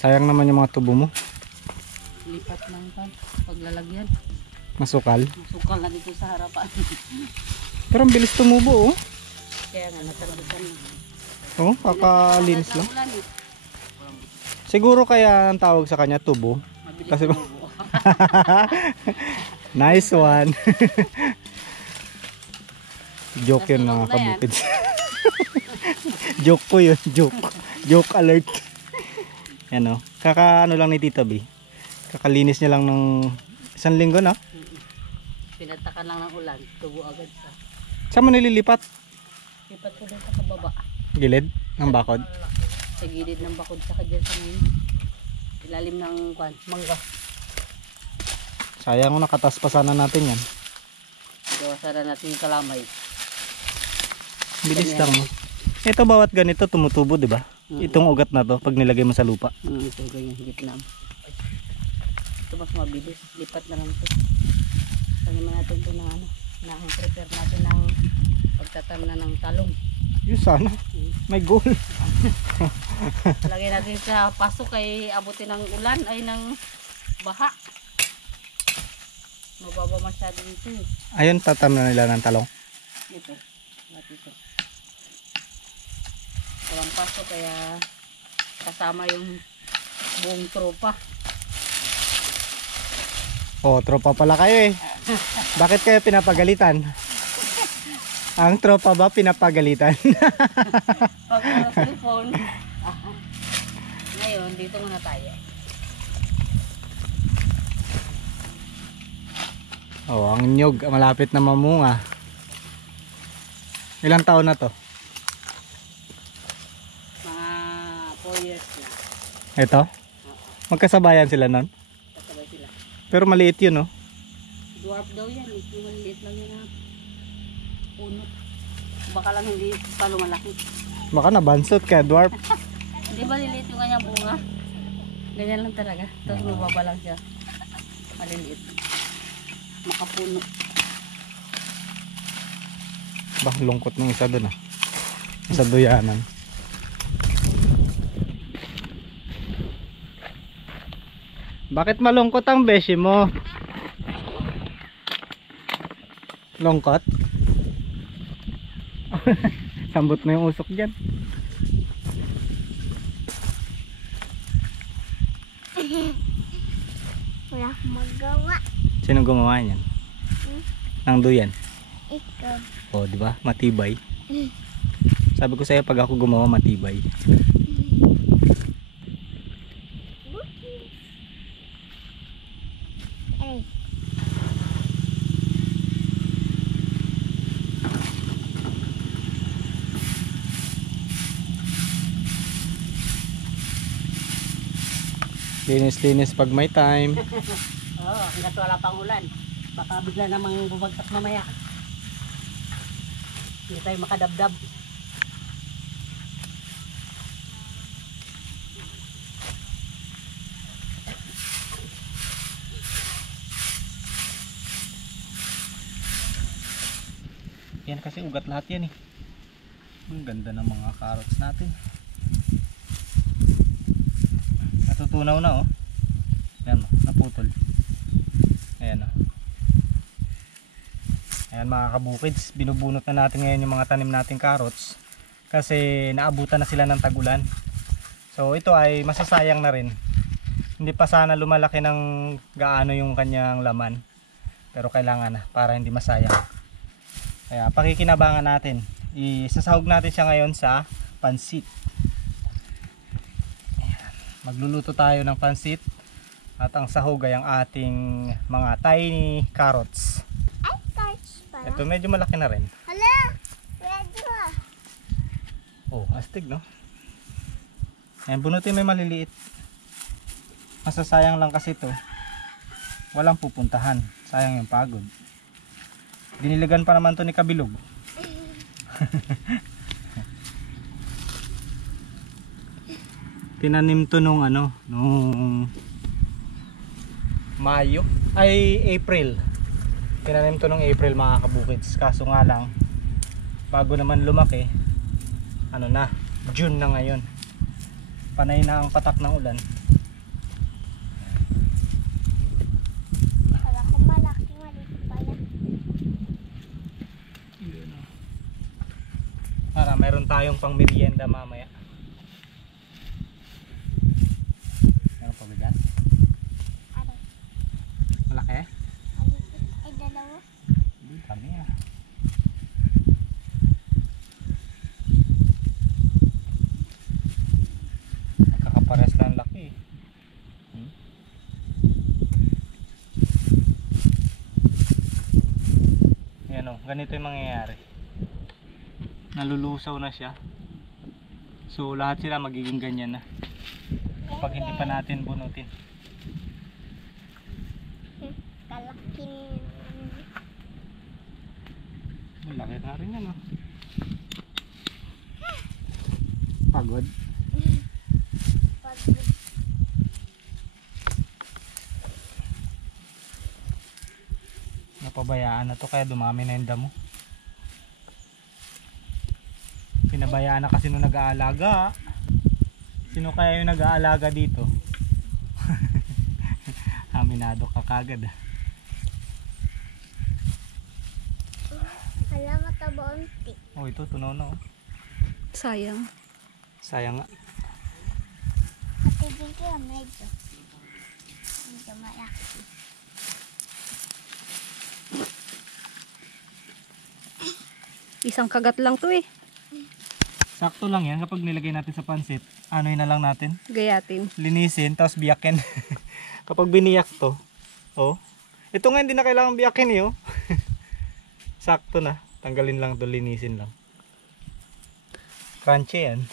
Sayang naman yung mga tubo mo. Lipat ng paglalagyan. Masukal. Masukal na dito sa harapan. Pero ang bilis tumubo, oh. Kaya nga natarbusan na. Oh, kakalinis lang. Ulan, eh. Siguro kaya ang tawag sa kanya tubo. Mabilis Kasi tumubo. nice one. Joke yun mga Nasunog na yan. kabukids. Joke ko yun. Joke alert. Yan, oh. Kaka ano lang ni Tita B. Kakalinis niya lang ng 1 linggo na. Pinatakan lang ng ulan. Tubo agad sa. Saan mo nililipat? Lipat ko din sa kababa. Gilid ng bakod. Sa gilid ng bakod sa dyan sa ngayon. Ilalim ng mangga. Sayang, nakatas pa sana natin yan. Gawasan na natin yung kalamay. Bilis lang, mo. Ito bawat ganito tumutubo, di ba? Itong ugat na to pag nilagay mo sa lupa. Ito ganyan gitna. Ito mas mabilis. Lipat na lang ito. Taniman natin ito ng ano. Na-prepare natin ng pagtatam na ng talong. Yun sana. May goal. Lagay natin sa pasok ay abutin ng ulan ay ng baha. Mababa masyado dito. Ayun, tatam na nila ng talong. Ito. Ito. Walang pasok kaya kasama yung buong tropa. Oh, tropa pala kayo eh. Bakit kayo pinapagalitan? Ang tropa ba pinapagalitan? Pag wala cellphone. Ngayon, dito muna tayo. Oh, ang nyog, malapit na mamunga. Ilang taon na to? Mga 4 years na. Ito? Magkasabayan sila nun? Kasabay sila. Pero maliit yun, oh. Dwarf daw yan. Yung maliit lang yun na puno. Baka lang hindi pa lumalaki. Baka nabansot kaya dwarf. Hindi ba liliit yung kanyang bunga? Ganyan lang talaga. Tapos mababa lang siya. Maliliit. Makapuno. Bah, lungkot ng isa dun, ah. Sa duyanan. Bakit malungkot ang beshi mo? Lungkot? Sambot mo yung usok dyan. Wala akong magawa. Sino gumawa niyan? Ng duyan? Ikaw. O, di ba? Matibay. Sabi ko sa'yo, pag ako gumawa, matibay. Ay. Linis-linis pag may time. Oo, hanggat wala pang ulan. Baka bigla namang bumagsak mamaya. Hindi tayo makadabdab. Yan kasi ugat lahat yan eh. Ang ganda ng mga carrots natin. Natutunaw na, oh. Ayan, naputol. Ayan, oh. Ayan mga kabukids, binubunot na natin ngayon yung mga tanim nating carrots kasi naabutan na sila ng tagulan. So ito ay masasayang na rin. Hindi pa sana lumalaki ng gaano yung kanyang laman, pero kailangan na para hindi masayang. Kaya pakikinabangan natin. Isasahog natin siya ngayon sa pansit. Ayan. Magluluto tayo ng pansit at ang sahog ay ang ating mga tiny carrots. Ay, carrots pala. Ito medyo malaki na rin. Hala! Pwede ba? Oh, astig, no? Ayan, bunutin may maliliit. Masasayang lang kasi ito. Walang pupuntahan. Sayang yung pagod. Diniligan pa naman to ni Kabilog. Tinanim to nung ano, nung Mayo, ay April. Tinanim to nung April mga kabukids. Kaso nga lang, bago naman lumaki, ano na, June na ngayon. Panay na ang patak ng ulan. tayong pang merienda mamaya. Meron pa ba dyan? Ano? Malaki? Ay, dalawa. Kami ah. Nakakapares lang laki eh. Yan o, ganito yung mangyayari. Nalulusaw na siya. So lahat sila magiging ganyan na kapag hindi pa natin bunutin. Kalaki. Malaki na rin yan o. Pagod. Pagod. Napabayaan na to kaya dumami na yung damo. Pinabayaan na kasi nung nag-aalaga. Sino kaya yung nag-aalaga dito? Aminado ka kagad ah. Hala, mataba unti. Oh, ito tunaw na oh. Sayang. Sayang nga. Ate Jinky, medyo. Medyo malaki. Isang kagat lang to eh. Sakto lang yan kapag nilagay natin sa pansit. Ano na lang natin? Gayatin. Linisin tapos biyakin. Kapag biniyak to, oh. Ito nga hindi na kailangan biyakin eh oh. Sakto na. Tanggalin lang to, linisin lang. Crunchy yan.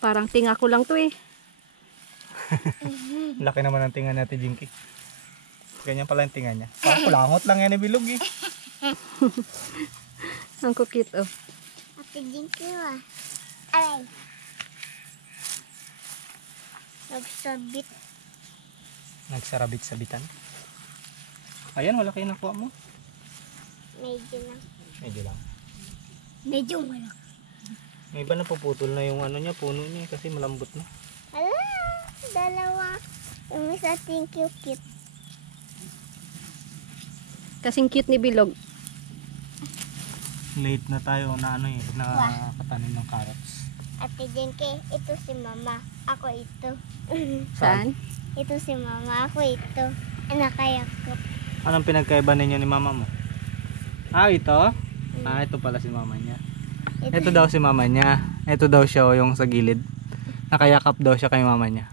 Parang tinga ko lang to eh. Laki naman ang tinga natin, Jinky. Ganyan pala yung tinga niya. Parang kulangot lang yan eh, bilog eh. Ang cute oh. Ate Jinky, ah. Aray. Nagsabit. Nagsarabit-sabitan. Ayan, wala kayo nakuha mo. Medyo lang. Medyo lang. Medyo malaki. May iba na puputol na yung ano niya, puno niya kasi malambot na. Hala, dalawa. Yung isa thank you cute. Kasing cute ni Bilog. Late na tayo na ano eh, na katanim ng carrots. Ate Jinky, ito si mama. Ako ito. Saan? Ito si mama. Ako ito. Nakayakap. Anong pinagkaiba ninyo ni mama mo? Ah, ito? Ah, ito pala si mama niya. Ito daw si mama niya. Ito daw siya oh, yung sa gilid. Nakayakap daw siya kay mama niya.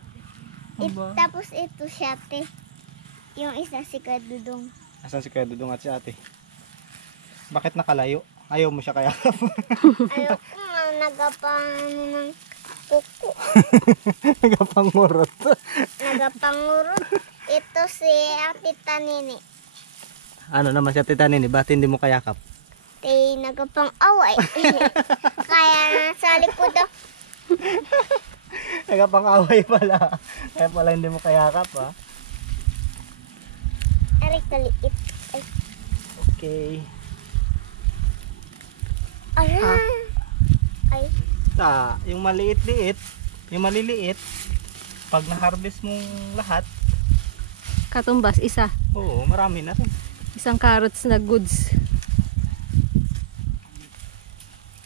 Tapos ito siya, te. Yung isa si Kadudong. Asan si Kuya Dudong at si ate? Bakit nakalayo? Ayaw mo siya kayakap. Ayoko nga nagapang ng kuko. Nagapangurot. Nagapangurot. Ito si Ate Tanini. Ano naman siya titanin eh? Ba't hindi mo kayakap? Te, nagapang-away. Kaya nasa likod ako. Nagapang-away pala. Kaya pala hindi mo kayakap ha. Aray, kaliit. Ay. Okay. Ala. Ay. Yung maliit-liit, yung maliliit, pag na-harvest mong lahat, Katumbas, isa. oo, marami na rin. Isang carrots na goods.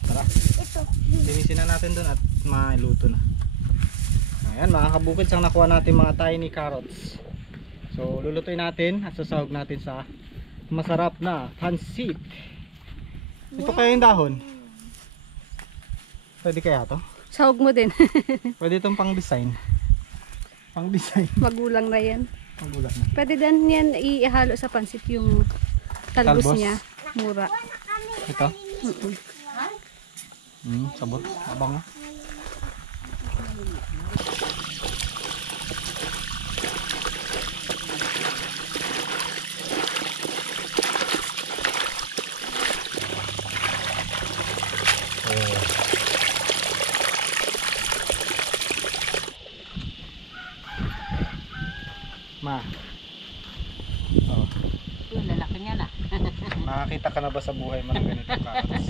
Tara, Ito. linisin na natin dun at mailuto na. Ayan, mga kabukid, sang nakuha natin mga tiny carrots. So, lulutuin natin at sasahog natin sa masarap na pansit. Ito kaya yung dahon. Pwede kaya to? Sahog mo din. Pwede itong pang design. Pang design. Magulang na yan. Magulat na. Pwede din yan ihalo sa pansit yung talbos Talbos? niya. Mura. Ito? Sabot. Abang. Ma. Oh. Yung lalaki niya na. Nakakita ka na ba sa buhay mo ng ganitong carrots?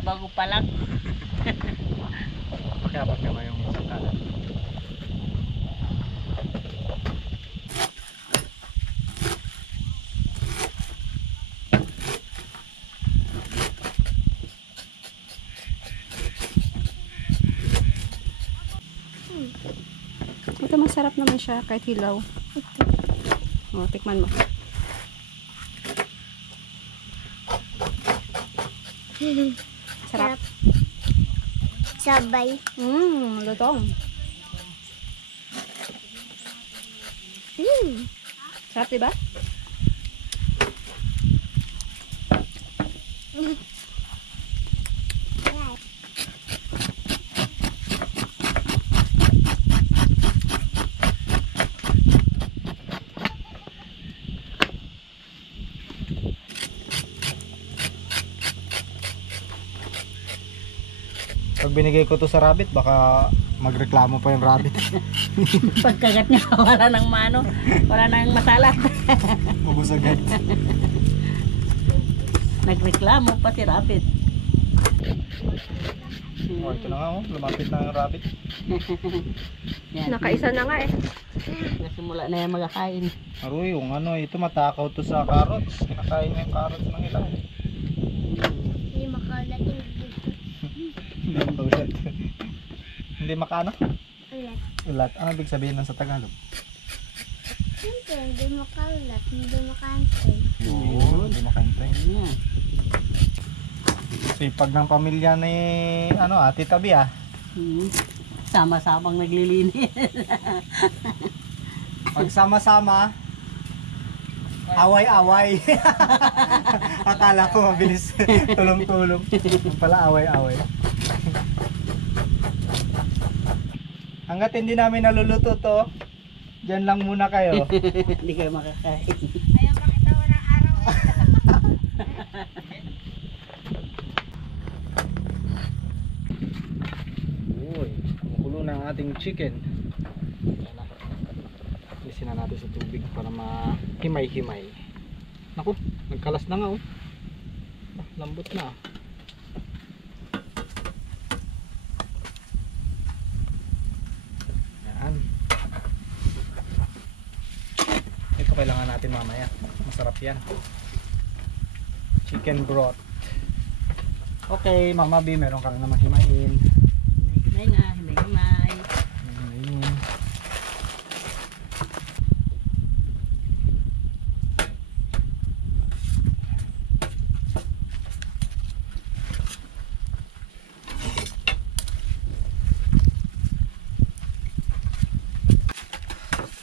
Bago pa lang. Pakiabot ka ba yung isang kalat? Ito masarap naman siya kahit hilaw. O, tikman mo. Sarap. Sabay. Lutong. Sarap, diba? Pag binigay ko to sa rabbit, baka magreklamo pa yung rabbit. Pagkagat niya, wala nang mano. Wala nang masala. Ubus agad. Nagreklamo pa si Rapid. Oh, ito na nga oh, lumapit na yung rabbit. Yan. Nakaisa na nga eh. Nasimula na yung magkakain. Aroy, yung ano, ito matakaw to sa carrots. Kinakain niya yung carrots ng ilan. Hindi makalat yung dito. Hindi maulat. Hindi makano? Ulat. Ulat. Ano ibig sabihin ng sa Tagalog? Siyempre, hindi makalat. Hindi makantay. Oo, hindi makantay. Yan. Sipag ng pamilya ni ano, Ate Tabi ah. Sama-samang naglilinis. Pag sama-sama, away-away. Akala ko mabilis tulong-tulong. Yung pala away-away. Hanggat hindi namin naluluto to, dyan lang muna kayo. Hindi kayo makakain. Uy, kumukulo na ang ating chicken. Alisin na natin sa tubig para mahimay-himay. Naku, nagkalas na nga oh. Lambot na. Yan. Ito kailangan natin mamaya. Masarap yan. Chicken broth. Okay, Mama B, meron ka na naman himayin. Himay nga, himay. Himayin.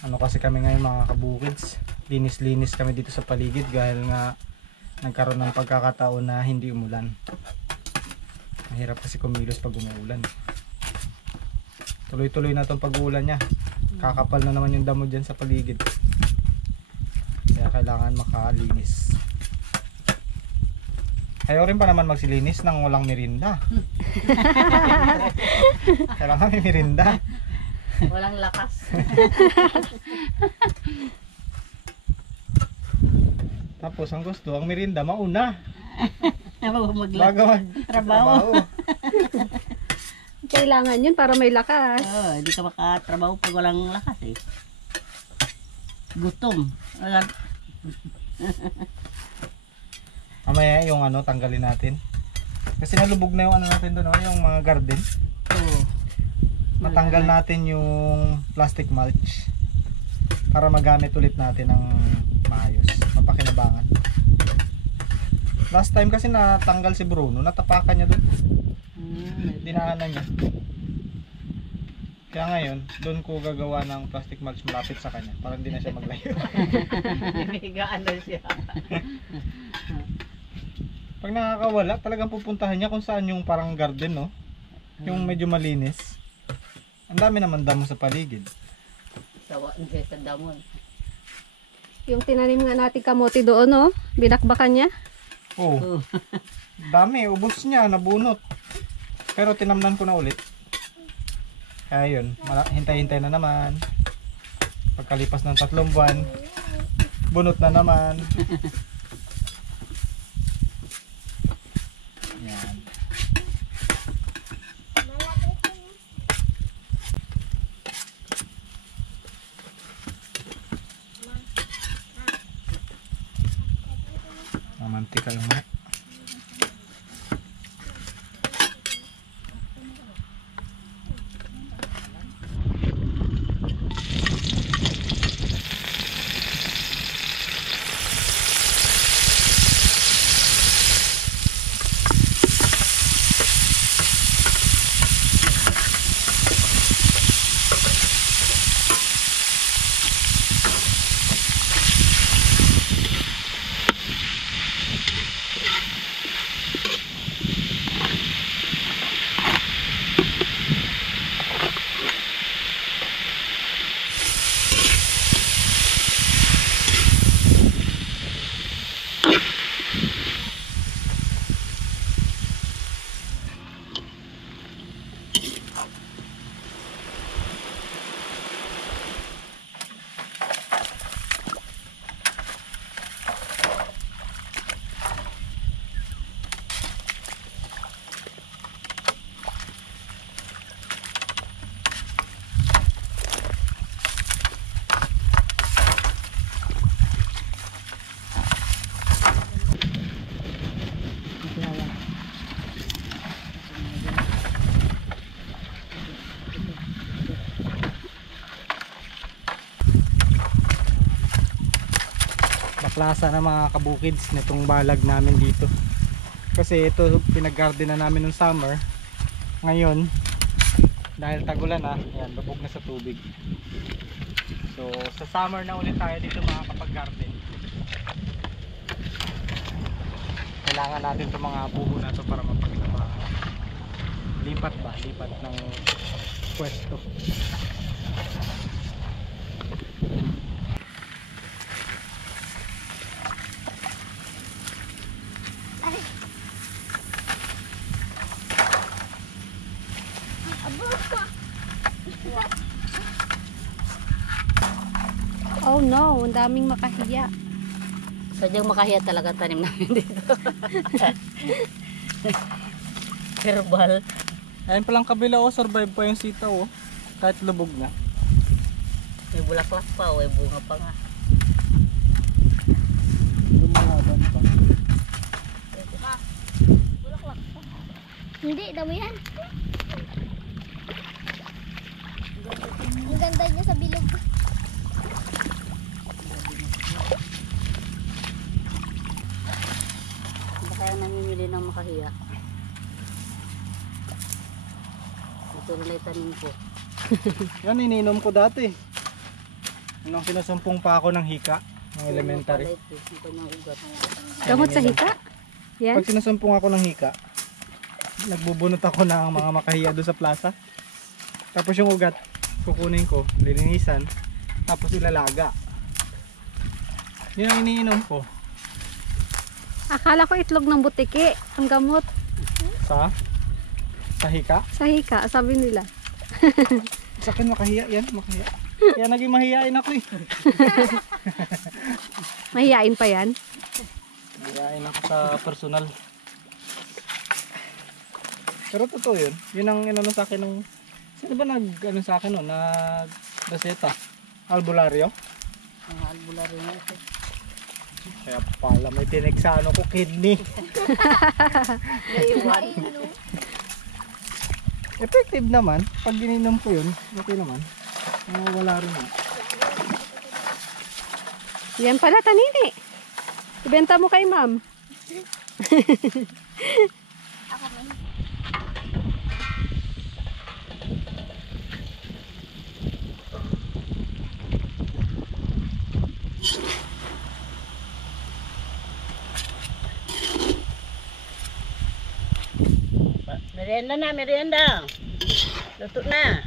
Ano kasi kami ngayon mga kabukids, linis-linis kami dito sa paligid dahil nga nagkaroon ng pagkakataon na hindi umulan. Mahirap kasi kumilos pag umuulan. Tuloy-tuloy na itong pag-uulan niya. Kakapal na naman yung damo dyan sa paligid. Kaya kailangan makalinis. Ayaw rin pa naman magsilinis nang walang merinda. Kailangan may merinda. Walang lakas. Tapos ang gusto, ang merinda mauna. Bago Trabaho. magtrabaho. Kailangan yun para may lakas. Hindi ka makatrabaho pag walang lakas eh. Gutom. Mamaya yung ano, tanggalin natin. Kasi nalubog na yung ano natin doon, yung mga garden. Oo. Matanggal natin yung plastic mulch para magamit ulit natin ng maayos, mapakinabangan. Last time kasi natanggal si Bruno, natapakan niya doon. Dinaanan niya. Kaya ngayon, doon ko gagawa ng plastic mulch malapit sa kanya para hindi na siya maglayo. Higaan na siya. Pag nakakawala, talagang pupuntahan niya kung saan yung parang garden, no? Yung medyo malinis. Ang dami naman damo sa paligid. Sawa siya sa damon. Yung tinanim nga natin kamote doon, no? Binakbakan niya. Oh, dami, ubos niya, nabunot. Pero tinamnan ko na ulit. Kaya yun, hintay-hintay na naman. Pagkalipas ng 3 buwan, bunot na naman. Yan. Mamantika yung mga. lasa ng mga kabukids nitong balag namin dito. Kasi ito pinag-garden na namin nung summer. Ngayon dahil tagulan na, yan, lubog na sa tubig. So sa summer na ulit tayo dito makakapag-garden. Kailangan natin itong mga buho na to para mapaglaban. Lipat ng pwesto. Oh no, ang daming makahiya. Sadyang makahiya talaga tanim namin dito. Herbal. Ayun palang kabila, oh, survive pa yung sitaw, oh. Kahit lubog na. May bulaklak pa, may bunga pa nga. Lumalaban pa. Hindi, damo yan. Ang ganda niya sa bilog. Baka yung namimili ng makahiya. Ito na tanim ko. Yan, iniinom ko dati. Nung sinusumpong pa ako ng hika, ng elementary. Yung kanyang ugat. Gamot sa hika? Yan. Pag sinusumpong ako ng hika, nagbubunot ako ng mga makahiya doon sa plaza. Tapos yung ugat, kukunin ko, lilinisan, tapos ilalaga. Yun ang iniinom ko. Akala ko itlog ng butiki, ang gamot. Sa hika. Sa hika, sabi nila. Sa akin makahiya yan, makahiya. Kaya naging mahiyain ako eh. Mahiyain pa yan. Mahiyain ako sa personal. Pero totoo yun. Yun ang inano sa akin ng... Sino ba nag-ano sa akin no? Nag-reseta? Albularyo? Mga albularyo na ito. Kaya pala may tinik sa ano ko, kidney. Effective naman. Pag gininom ko yun, okay naman. Wala rin yun. Yan pala, tanini. Ibenta mo kay ma'am. Ako man. Merienda na, merienda. Luto na.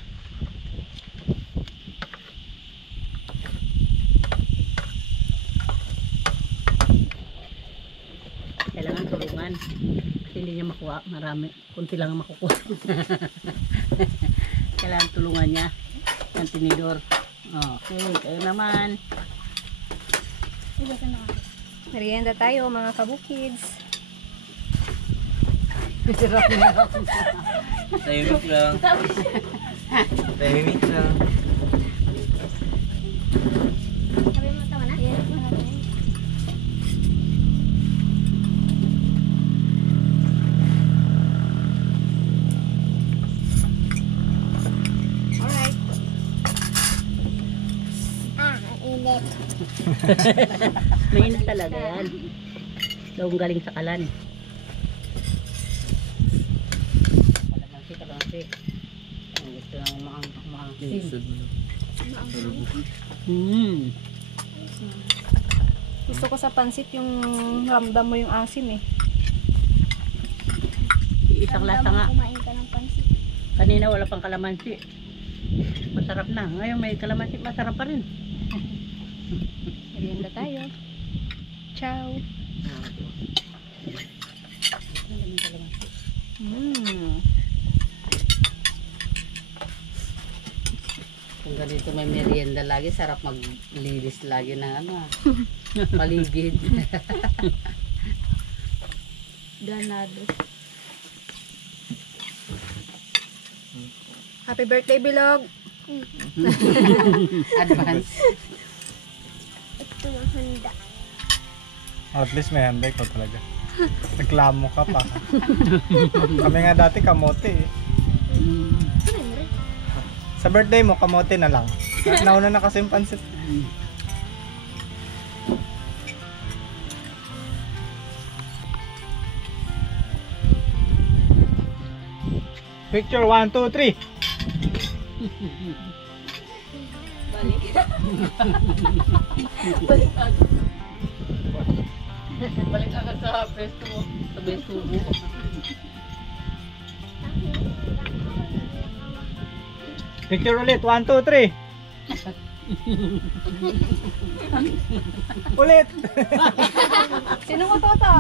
Kailangan tulungan. Kasi hindi niya makuha. Marami. Kunti lang ang makukuha. Kailangan tulungan niya. Ang tinidor. Okay, kayo naman. Merienda tayo, mga kabukids. Tahimik lang. Tahimik lang. Sabi mo, tama na? Yes, wala na yun. Alright. Ang init. Mainit talaga yan. Daw galing sa kalan. Kalamansi. Ang gusto ng maangkin. Gusto ko sa pansit yung ramdam mo yung asim eh. Isang lasa nga. Kumain ka ng pansit. Kanina wala pang kalamansi. Masarap na. Ngayon may kalamansi. Masarap pa rin. Merienda tayo. Ciao. Kung ganito may merienda lagi, sarap maglinis lagi ng ano, paligid. Ganado. Happy birthday, Bilog. Advance. Ito yung handa. At least may handay ko talaga. Reklamo ka pa. Kami nga dati kamote eh. Sa birthday mo, kamote na lang. Nauna na kasi yung pansit. Picture 1, 2, 3. Balik. Balik agad. Balik agad sa pwesto mo. Sa pwesto mo. Picture ulit, 1, 2, 3. Ulit. Sino mo toto?